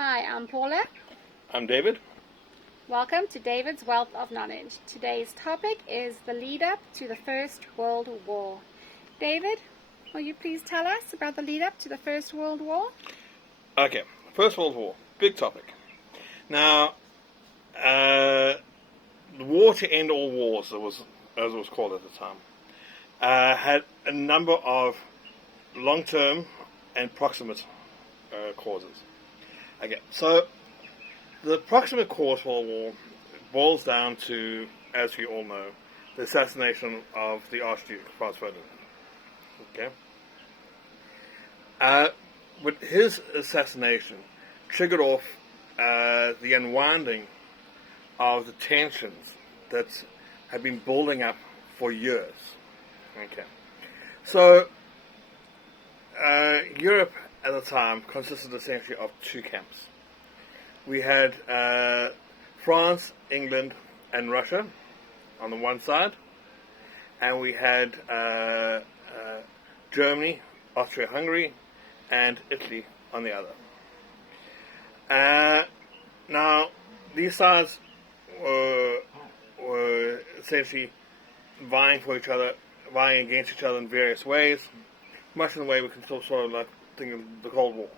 Hi, I'm Paula. I'm David. Welcome to David's Wealth of Knowledge. Today's topic is the lead up to the First World War. David, will you please tell us about the lead up to the First World War? Okay, First World War, big topic. Now, the war to end all wars, as it was called at the time, had a number of long-term and proximate causes. Okay, so the proximate cause for the war boils down to, as we all know, the assassination of the Archduke Franz Ferdinand. Okay. But his assassination triggered off the unwinding of the tensions that had been building up for years. Okay. So, Europe at the time consisted essentially of two camps. We had France, England, and Russia on the one side, and we had Germany, Austria-Hungary, and Italy on the other. Now, these sides were essentially vying against each other in various ways, much in the way we can still sort of like think of the Cold War.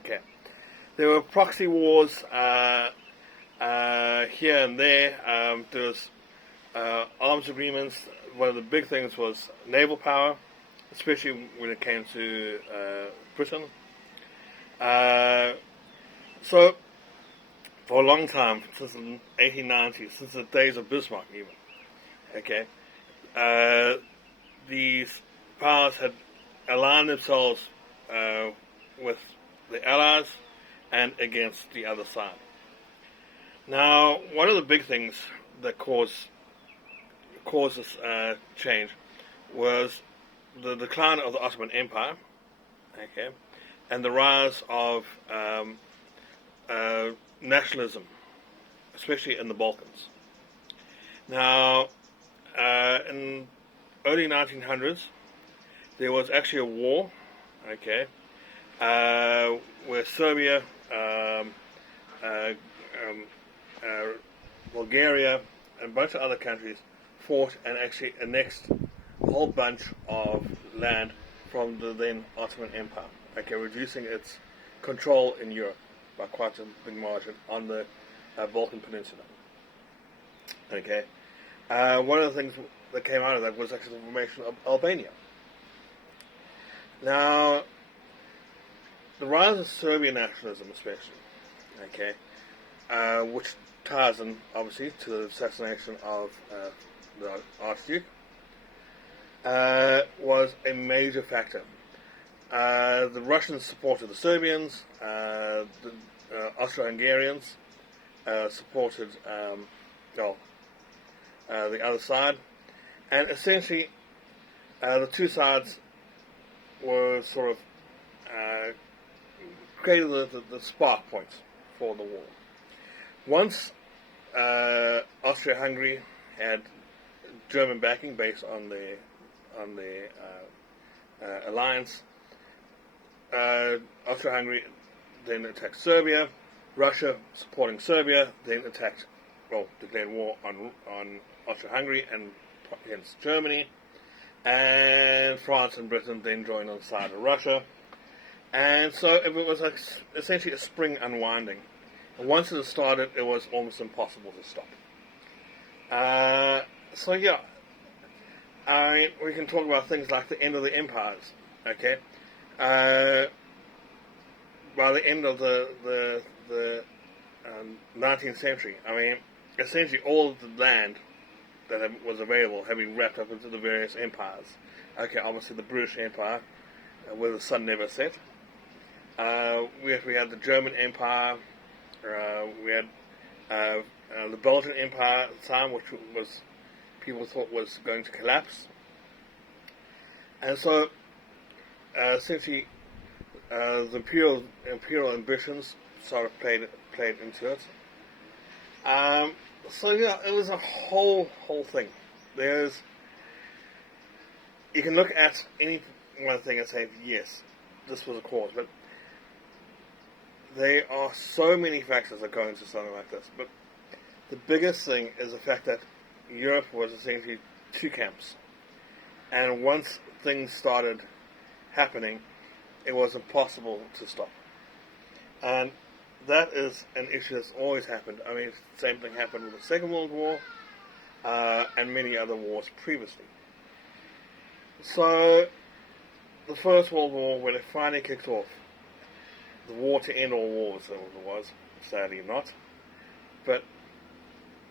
Okay. There were proxy wars here and there. There was arms agreements. One of the big things was naval power, especially when it came to Britain. So, for a long time, since the 1890s, since the days of Bismarck even, okay, these powers had aligned themselves with the Allies and against the other side. Now, one of the big things that caused this change was the decline of the Ottoman Empire, okay, and the rise of nationalism, especially in the Balkans. Now, in early 1900s, there was actually a war, okay, where Serbia, Bulgaria, and a bunch of other countries fought and actually annexed a whole bunch of land from the then Ottoman Empire, okay, reducing its control in Europe by quite a big margin on the Balkan Peninsula. Okay, one of the things that came out of that was actually the formation of Albania. Now, the rise of Serbian nationalism, especially, okay, which ties in obviously to the assassination of the Archduke, was a major factor. The Russians supported the Serbians, the Austro-Hungarians supported the other side, and essentially the two sides were sort of created the spark points for the war. Once Austria-Hungary had German backing based on the alliance, Austria-Hungary then attacked Serbia. Russia, supporting Serbia, then declared war on Austria-Hungary and hence Germany. And France and Britain then joined on the side of Russia. And so it was like essentially a spring unwinding. And once it started, it was almost impossible to stop. So yeah, I mean, we can talk about things like the end of the empires, okay? By the end of the 19th century, I mean, essentially all of the land that was available had been wrapped up into the various empires. Okay, obviously the British Empire, where the sun never set. We had the German Empire. We had the Belgian Empire at the time, which people thought was going to collapse. And so, essentially, the imperial ambitions sort of played into it. So yeah, it was a whole thing. You can look at any one thing and say, yes, this was a cause, but there are so many factors that go into something like this, but the biggest thing is the fact that Europe was essentially two camps. And once things started happening, it was impossible to stop. And that is an issue that's always happened. I mean, the same thing happened with the Second World War and many other wars previously. So, the First World War, when it finally kicked off, the war to end all wars, it was, sadly not, but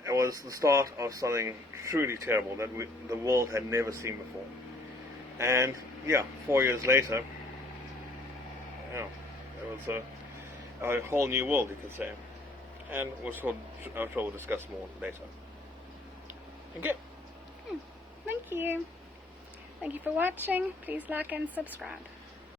it was the start of something truly terrible that the world had never seen before. And, 4 years later, it was a whole new world, you could say. And I'm sure we'll discuss more later. Okay. Thank you. Thank you for watching. Please like and subscribe.